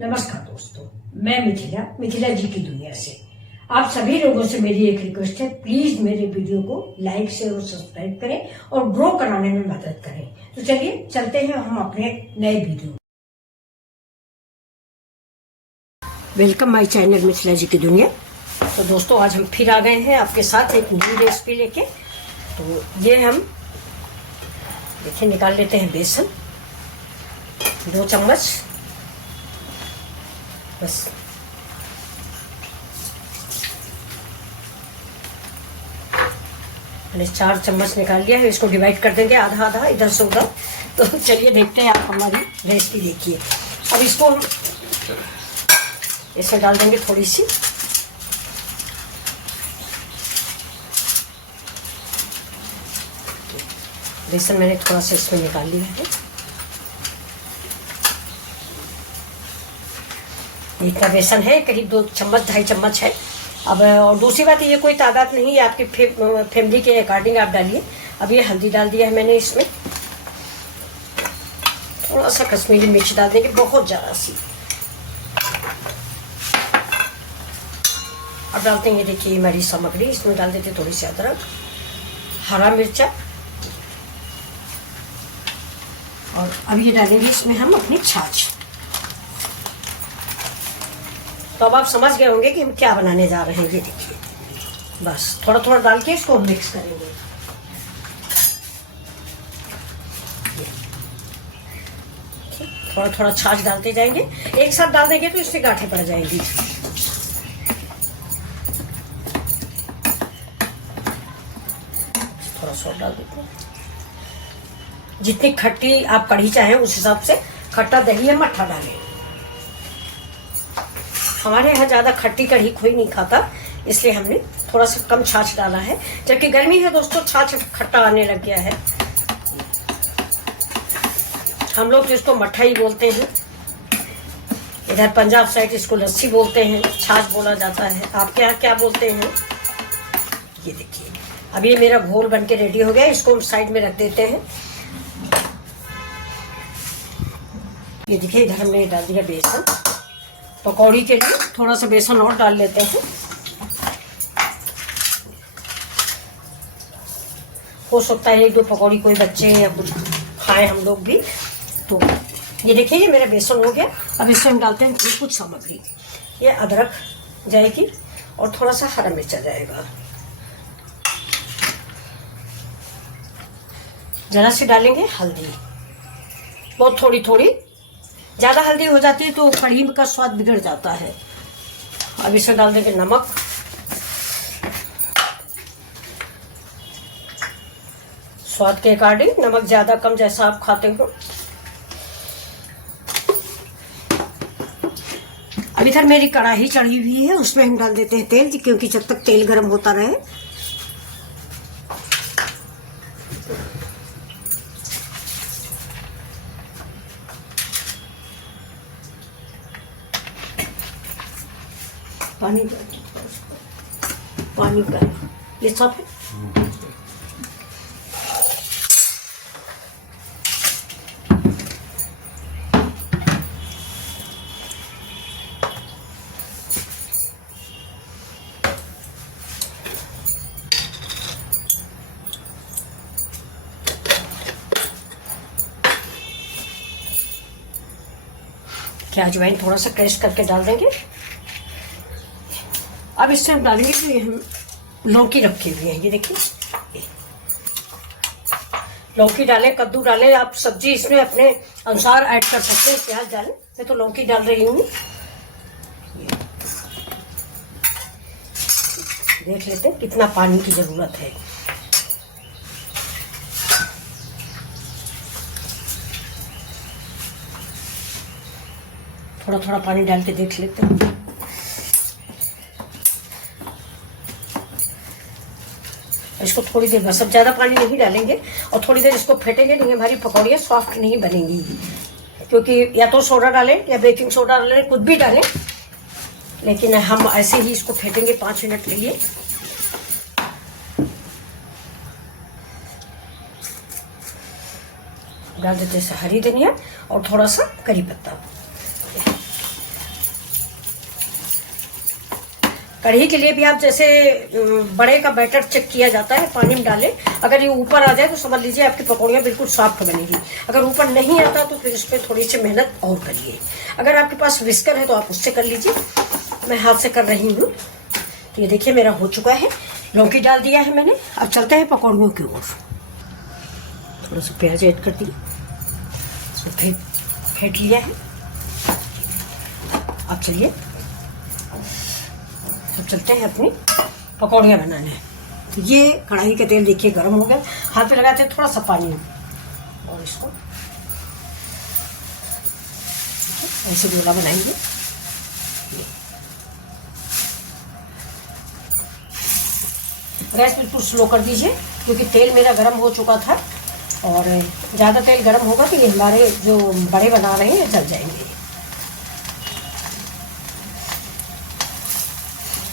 नमस्कार दोस्तों, मैं मिथिला जी की दुनिया से। आप सभी लोगों से मेरी एक रिक्वेस्ट है, प्लीज मेरे वीडियो को लाइक शेयर और सब्सक्राइब करें और ग्रो कराने में मदद करें। तो चलिए चलते हैं हम अपने नए video. Welcome my channel Mithila ji की दुनिया। तो दोस्तों, आज हम फिर आ गए हैं आपके साथ एक नई रेसिपी लेके। तो ये हम देखिए निकाल लेते हैं बेसन, 2 चम्मच बस। मैंने 4 चम्मच निकाल लिया है। इसको डिवाइड कर देंगे आधा आधा, इधर से उधर। तो चलिए देखते हैं, आप हमारी रेसिपी देखिए। अब इसको हम इसमें डाल देंगे थोड़ी सी बेसन। मैंने थोड़ा सा इसमें निकाल लिया है। इतना बेसन है, करीब 2 चम्मच 2.5 चम्मच है। अब और दूसरी बात, ये कोई तादाद नहीं है, आपकी फैमिली के अकॉर्डिंग आप डालिए। अब ये हल्दी डाल दिया है मैंने इसमें। थोड़ा सा कश्मीरी मिर्च डाल देंगे, बहुत ज़्यादा सी। अब डालते हैं, देखिए हमारी सामग्री। इसमें डाल देते थोड़ी सी अदरक, हरा मिर्चा, और अब ये डालेंगे इसमें हम अपनी छाछ। तो अब आप समझ गए होंगे कि हम क्या बनाने जा रहे हैं। ये देखिए, बस थोड़ा थोड़ा डाल के इसको मिक्स करेंगे। थोड़ा थोड़ा छाछ डालते जाएंगे, एक साथ डाल देंगे तो इससे गांठें पड़ जाएंगी। थोड़ा सा डाल देते हैं। जितनी खट्टी आप कढ़ी चाहें उस हिसाब से खट्टा दही या मट्ठा डालें। हमारे यहाँ ज़्यादा खट्टी कढ़ी कोई नहीं खाता, इसलिए हमने थोड़ा सा कम छाछ डाला है। जबकि गर्मी है दोस्तों, छाछ खट्टा आने लग गया है। हम लोग तो इसको मट्ठा ही बोलते हैं, इधर पंजाब साइड इसको लस्सी बोलते हैं, छाछ बोला जाता है। आपके यहाँ क्या बोलते हैं? ये देखिए, अब ये मेरा घोल बन के रेडी हो गया। इसको हम साइड में रख देते हैं। ये देखिए, इधर हमने डाल दिया बेसन। पकौड़ी के लिए थोड़ा सा बेसन और डाल लेते हैं। हो सकता है 1-2 पकौड़ी कोई बच्चे या कुछ खाएं, हम लोग भी। तो ये देखिए, ये मेरा बेसन हो गया। अब इसमें हम डालते हैं कुछ सामग्री। ये अदरक जाएगी और थोड़ा सा हरा मिर्चा जाएगा। जरा सी डालेंगे हल्दी, बहुत थोड़ी थोड़ी। ज़्यादा हल्दी हो जाती है तो कढ़ी का स्वाद बिगड़ जाता है। अब इसमें डाल देंगे नमक, स्वाद के अकॉर्डिंग, नमक ज़्यादा कम जैसा आप खाते हो। अब इधर मेरी कढ़ाई चढ़ी हुई है, उसमें हम डाल देते हैं तेल, क्योंकि जब तक तेल गर्म होता रहे। पानी का ये सब है। क्या अजवाइन थोड़ा सा क्रश करके डाल देंगे। अब इससे हम डालेंगे, तो ये हम लौकी रखे हुए हैं। ये देखिए, लौकी डालें, कद्दू डालें, आप सब्जी इसमें अपने अनुसार ऐड कर सकते हैं। प्याज डालें, मैं तो लौकी डाल रही हूँ। देख लेते हैं कितना पानी की जरूरत है। थोड़ा थोड़ा पानी डाल के देख लेते हैं। इसको थोड़ी देर, बस अब ज़्यादा पानी नहीं डालेंगे, और थोड़ी देर इसको फेंटेंगे, नहीं हमारी पकौड़ियाँ सॉफ्ट नहीं बनेंगी। क्योंकि या तो सोडा डालें या बेकिंग सोडा डालें, कुछ भी डालें, लेकिन हम ऐसे ही इसको फेंटेंगे 5 मिनट के लिए। डाल देते हैं हरी धनिया और थोड़ा सा करी पत्ता। कढ़ी के लिए भी आप जैसे बड़े का बैटर चेक किया जाता है, पानी में डालें, अगर ये ऊपर आ जाए तो समझ लीजिए आपकी पकौड़ियाँ बिल्कुल सॉफ्ट बनेगी। अगर ऊपर नहीं आता तो फिर इस पर थोड़ी सी मेहनत और करिए। अगर आपके पास विस्कर है तो आप उससे कर लीजिए, मैं हाथ से कर रही हूँ। तो ये देखिए मेरा हो चुका है, लौकी डाल दिया है मैंने। अब चलते हैं पकौड़ियों की ओर। थोड़ा सा प्याज ऐड कर दिया, इसको फेंट लिया है। अब चलिए, अब चलते हैं अपनी पकौड़ियाँ बनाने। तो ये कढ़ाई का तेल देखिए गर्म हो गया, हाथ पे लगाते हैं थोड़ा सा पानी और इसको ऐसे गोला बनाएंगे। गैस बिल्कुल स्लो कर दीजिए क्योंकि तेल मेरा गर्म हो चुका था, और ज़्यादा तेल गर्म होगा तो ये हमारे जो बड़े बना रहे हैं जल जाएंगे।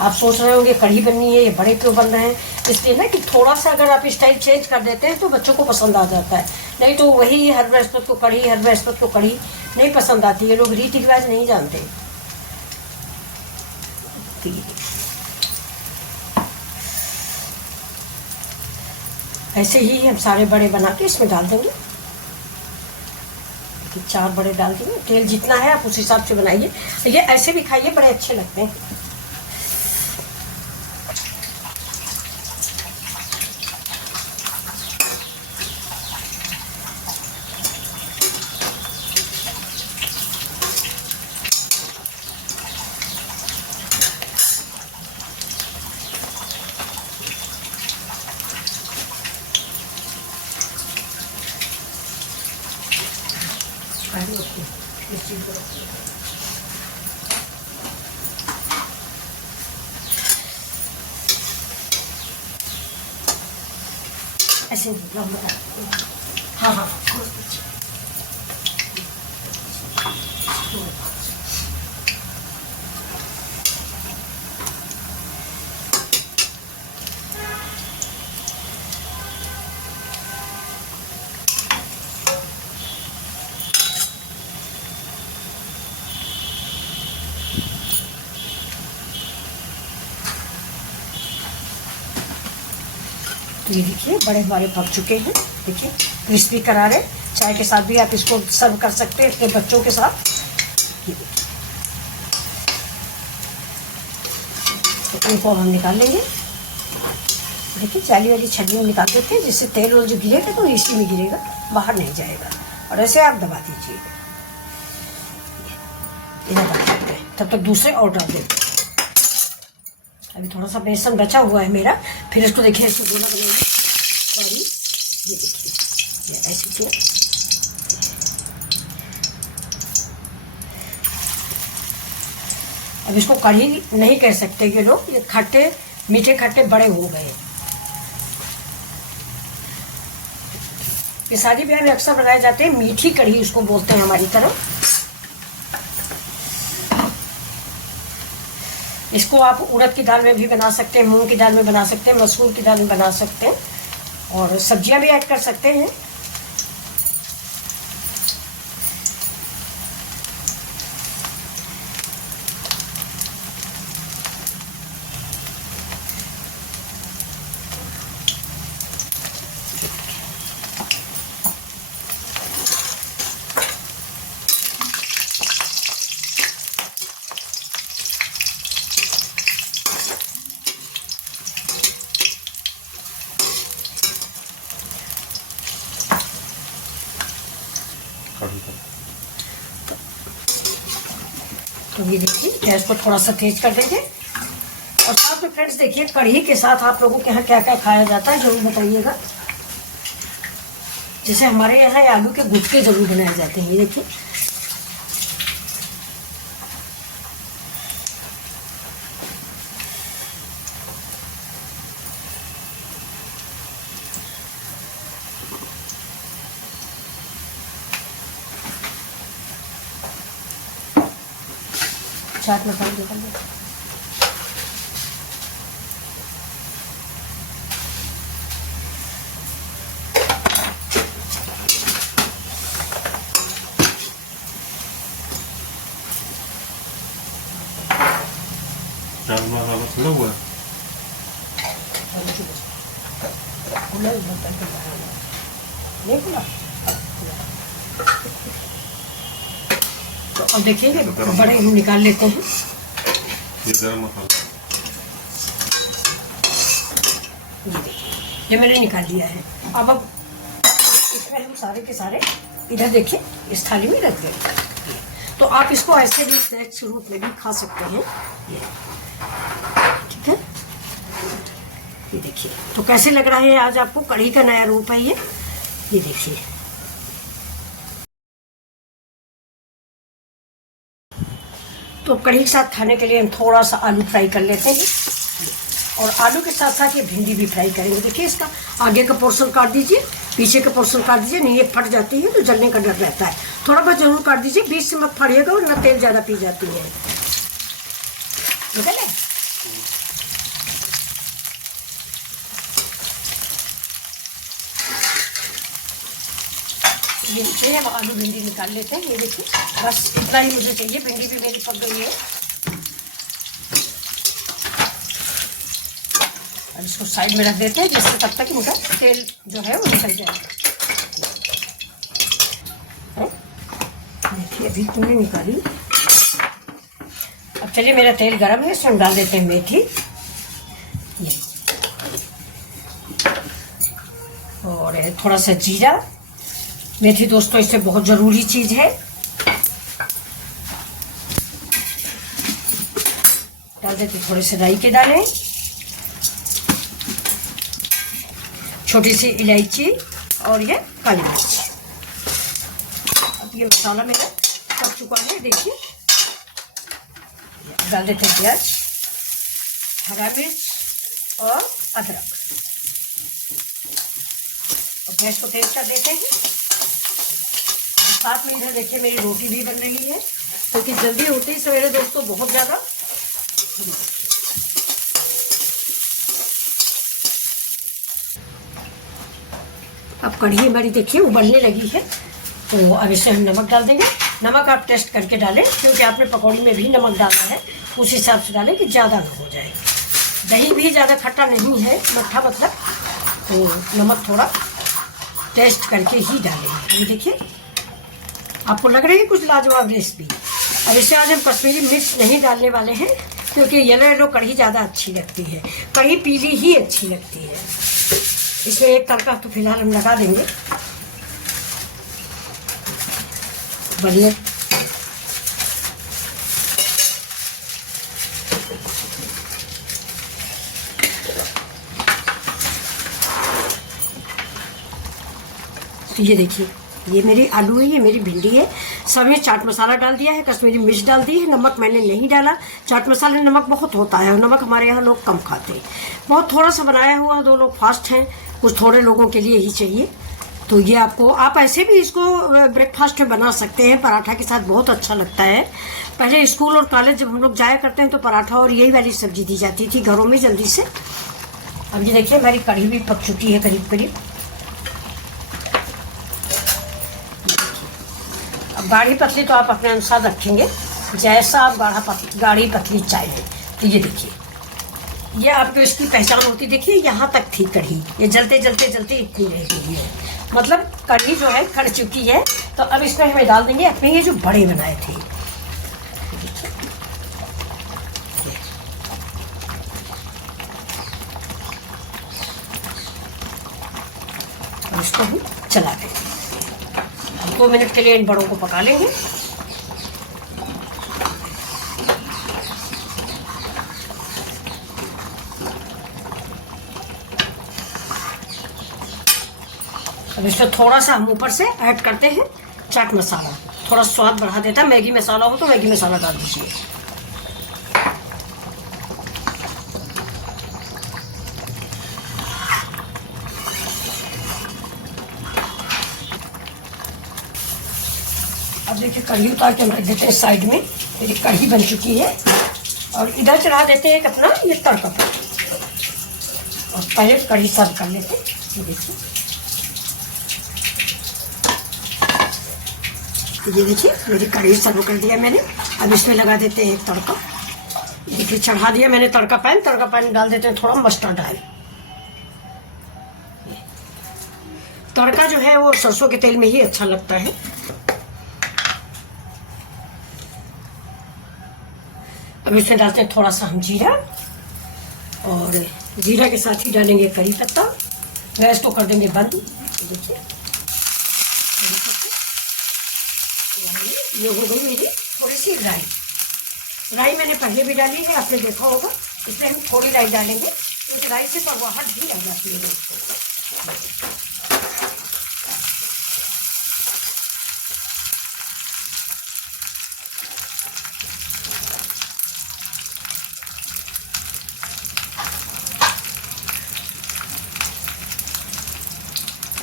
आप सोच रहे होंगे कढ़ी बननी है, ये बड़े क्यों बन रहे हैं? इसलिए ना कि थोड़ा सा अगर आप स्टाइल चेंज कर देते हैं तो बच्चों को पसंद आ जाता है, नहीं तो वही हर बृहस्पति को कढ़ी, हर बृहस्पति को कढ़ी नहीं पसंद आती। ये लोग रीति रिवाज नहीं जानते। ऐसे ही हम सारे बड़े बना के इसमें डाल देंगे। 4 बड़े डाल देंगे। तेल जितना है आप उस हिसाब से बनाइए। ये ऐसे भी खाइए, बड़े अच्छे लगते हैं। ऐसे हाँ हाँ तो ये देखिए बड़े हमारे पक चुके हैं। देखिए क्रिस्पी करारे, चाय के साथ भी आप इसको सर्व कर सकते हैं अपने बच्चों के साथ। ये देखिए, तो इनको हम निकाल लेंगे। देखिए जाली वाली छन्नी में निकाल देते हैं, जिससे तेल और जो गिरेगा तो इसी में गिरेगा, बाहर नहीं जाएगा। और ऐसे आप दबा दीजिएगा, इधर दबा देते हैं। तब तक दूसरे और डाल देते हैं। अभी थोड़ा सा बेसन बचा हुआ है मेरा, फिर इसको देखिए ऐसे गोला बनाएंगे। सॉरी, ये देखिए ये ऐसे किया। अब इसको कढ़ी नहीं कह सकते ये लोग, ये खट्टे मीठे खट्टे बड़े हो गए। ये शादी ब्याह में अक्सर बनाए जाते हैं, मीठी कढ़ी उसको बोलते हैं हमारी तरफ। इसको आप उड़द की दाल में भी बना सकते हैं, मूंग की दाल में बना सकते हैं, मसूर की दाल में बना सकते हैं, और सब्जियां भी ऐड कर सकते हैं। तो ये देखिए गैस को थोड़ा सा तेज कर देंगे। और साथ में फ्रेंड्स देखिए कढ़ी के साथ आप लोगों के यहाँ क्या क्या खाया जाता है जरूर बताइएगा। जैसे हमारे यहाँ आलू के गुटके जरूर बनाए जाते हैं। ये देखिए चाट मसाला निकाल दो। चाट मसाला खुला हुआ है। नहीं खुला। तो अब देखिए बड़े हम निकाल लेते हैं। ये गरम मसाला, ये देखिए, ये मैंने निकाल दिया है। अब इसमें हम सारे के सारे इधर देखिए इस थाली में रख देंगे। तो आप इसको ऐसे भी स्नैक्स के रूप में भी खा सकते हैं। ये ठीक है, ये देखिए। तो कैसे लग रहा है आज आपको? कढ़ी का नया रूप है ये देखिए। तो कढ़ी के साथ खाने के लिए हम थोड़ा सा आलू फ्राई कर लेते हैं, और आलू के साथ साथ ये भिंडी भी फ्राई करेंगे। देखिए इसका आगे का पोर्शन काट दीजिए, पीछे का पोर्शन काट दीजिए, नहीं ये फट जाती है तो जलने का डर रहता है। थोड़ा बहुत जरूर काट दीजिए, बीच से मत फाड़िएगा और ना तेल ज़्यादा पी जाती है। निकल है। ये हम आलू भिंडी निकाल लेते हैं। ये देखिए बस इतना ही मुझे चाहिए। भिंडी भी मेरी पक गई है। और इसको साइड में रख देते हैं जिससे तब तक इनका तेल जो है वो निकल जाएगा। देखिए अभी तूने निकाली। अब चलिए मेरा तेल गरम है, इसमें डाल देते हैं मेथी। ये और थोड़ा सा जीरा। मेथी दोस्तों इससे बहुत ज़रूरी चीज़ है। डाल देते थोड़े से राई के दाने, छोटी सी इलायची और ये काली मिर्च। अब ये मसाला मेरा पक चुका है। देखिए डाल देते हैं प्याज, हरा मिर्च और अदरक। और गैस को तेज कर देते हैं। साथ में इधर देखिए मेरी रोटी भी बन रही है, क्योंकि जल्दी होती है सवेरे दोस्तों बहुत ज़्यादा। अब कढ़ी हमारी देखिए उबलने लगी है, तो अब इसमें हम नमक डाल देंगे। नमक आप टेस्ट करके डालें, क्योंकि आपने पकौड़ी में भी नमक डालना है, उस हिसाब से डालें कि ज़्यादा ना हो जाए। दही भी ज़्यादा खट्टा नहीं है, मट्ठा मतलब, तो नमक थोड़ा टेस्ट करके ही डालेंगे। ये देखिए आपको लग रही है कुछ लाजवाब रेसिपी। अब इससे आज हम कश्मीरी मिर्च नहीं डालने वाले हैं, क्योंकि येलो येलो कढ़ी ज़्यादा अच्छी लगती है। कढ़ी पीली ही अच्छी लगती है। इसमें एक तड़का तो फिलहाल हम लगा देंगे बढ़िया। तो ये देखिए ये मेरी आलू है, ये मेरी भिंडी है। सब में चाट मसाला डाल दिया है, कश्मीरी मिर्च डाल दी है, नमक मैंने नहीं डाला। चाट मसाले में नमक बहुत होता है और नमक हमारे यहाँ लोग कम खाते हैं। बहुत थोड़ा सा बनाया हुआ, 2 लोग फास्ट हैं, कुछ थोड़े लोगों के लिए ही चाहिए। तो ये आपको, आप ऐसे भी इसको ब्रेकफास्ट में बना सकते हैं, पराठा के साथ बहुत अच्छा लगता है। पहले स्कूल और कॉलेज जब हम लोग जाया करते हैं तो पराठा और यही वाली सब्जी दी जाती थी घरों में जल्दी से। अब ये देखिए हमारी कढ़ी भी पक चुकी है करीब करीब। अब गाढ़ी पतली तो आप अपने अनुसार रखेंगे, जैसा आप गाढ़ी पतली चाहिए। तो ये देखिए ये आपको इसकी पहचान होती, देखिए यहाँ तक थी कढ़ी, ये जलते जलते जलते इतनी रह गई है, मतलब कढ़ी जो है खड़ चुकी है। तो अब इसमें हमें डाल देंगे अपने ये जो बड़े बनाए थे। और इसको हम चला देंगे। 2 मिनट के लिए इन बड़ों को पका लेंगे। अब इसमें थोड़ा सा हम ऊपर से ऐड करते हैं चाट मसाला, थोड़ा स्वाद बढ़ा देता है। मैगी मसाला हो तो मैगी मसाला डाल दीजिए। अब देखिए कढ़ी उतार के रख देते हैं साइड में। मेरी कढ़ी बन चुकी है और इधर चढ़ा देते हैं एक अपना ये तड़का, और पहले कढ़ी सर्व कर लेते हैं। ये देखिए मेरी कढ़ी सर्व कर दिया मैंने। अब इसमें लगा देते हैं एक तड़का। देखिए चढ़ा दिया मैंने तड़का पैन डाल देते हैं थोड़ा मस्टर्ड ऑयल। तड़का जो है वो सरसों के तेल में ही अच्छा लगता है। अब इसमें डालते हैं थोड़ा सा हम जीरा, और जीरा के साथ ही डालेंगे करी पत्ता। गैस को कर देंगे बंद। देखिए ये हो गई मेरी थोड़ी सी राई मैंने पहले भी डाली है, आपने देखा होगा। इसमें हम थोड़ी राई डालेंगे क्योंकि राई से कड़वाहट भी आ जाती है।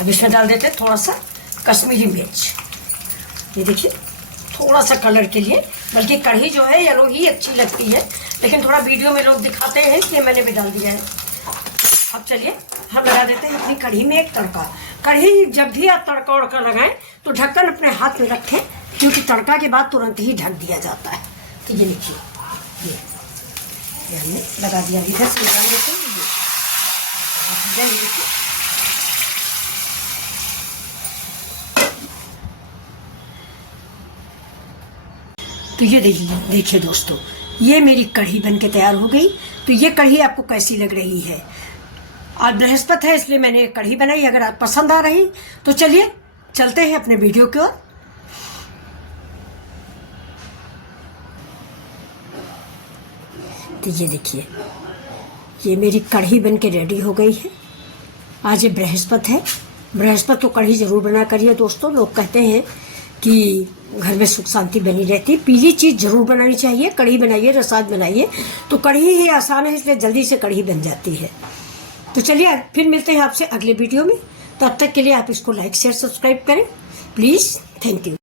अब इसमें डाल देते हैं थोड़ा सा कश्मीरी मिर्च। ये देखिए थोड़ा सा कलर के लिए, बल्कि कढ़ी जो है येलो ही अच्छी लगती है, लेकिन थोड़ा वीडियो में लोग दिखाते हैं इसलिए मैंने भी डाल दिया है। अब चलिए हम लगा देते हैं अपनी कढ़ी में एक तड़का। कढ़ी जब भी आप तड़का उड़का लगाएं तो ढक्कन अपने हाथ में रखें, क्योंकि तड़का के बाद तुरंत ही ढक दिया जाता है। तो ये देखिए ये हमने लगा दिया। इधर से निकाल देते हैं। तो ये देखिए दोस्तों, ये मेरी कढ़ी बनके तैयार हो गई। तो ये कढ़ी आपको कैसी लग रही है? आज बृहस्पति है इसलिए मैंने कढ़ी बनाई। अगर आप पसंद आ रही तो चलिए चलते हैं अपने वीडियो की ओर। तो ये देखिए ये मेरी कढ़ी बनके रेडी हो गई है। आज ये बृहस्पति है, बृहस्पति को कढ़ी जरूर बना करिए दोस्तों। लोग कहते हैं कि घर में सुख शांति बनी रहती है। पीली चीज़ जरूर बनानी चाहिए। कढ़ी बनाइए, रसाद बनाइए, तो कढ़ी ही आसान है इसलिए जल्दी से कढ़ी बन जाती है। तो चलिए फिर मिलते हैं आपसे अगले वीडियो में। तब तक के लिए आप इसको लाइक शेयर सब्सक्राइब करें प्लीज़। Thank you.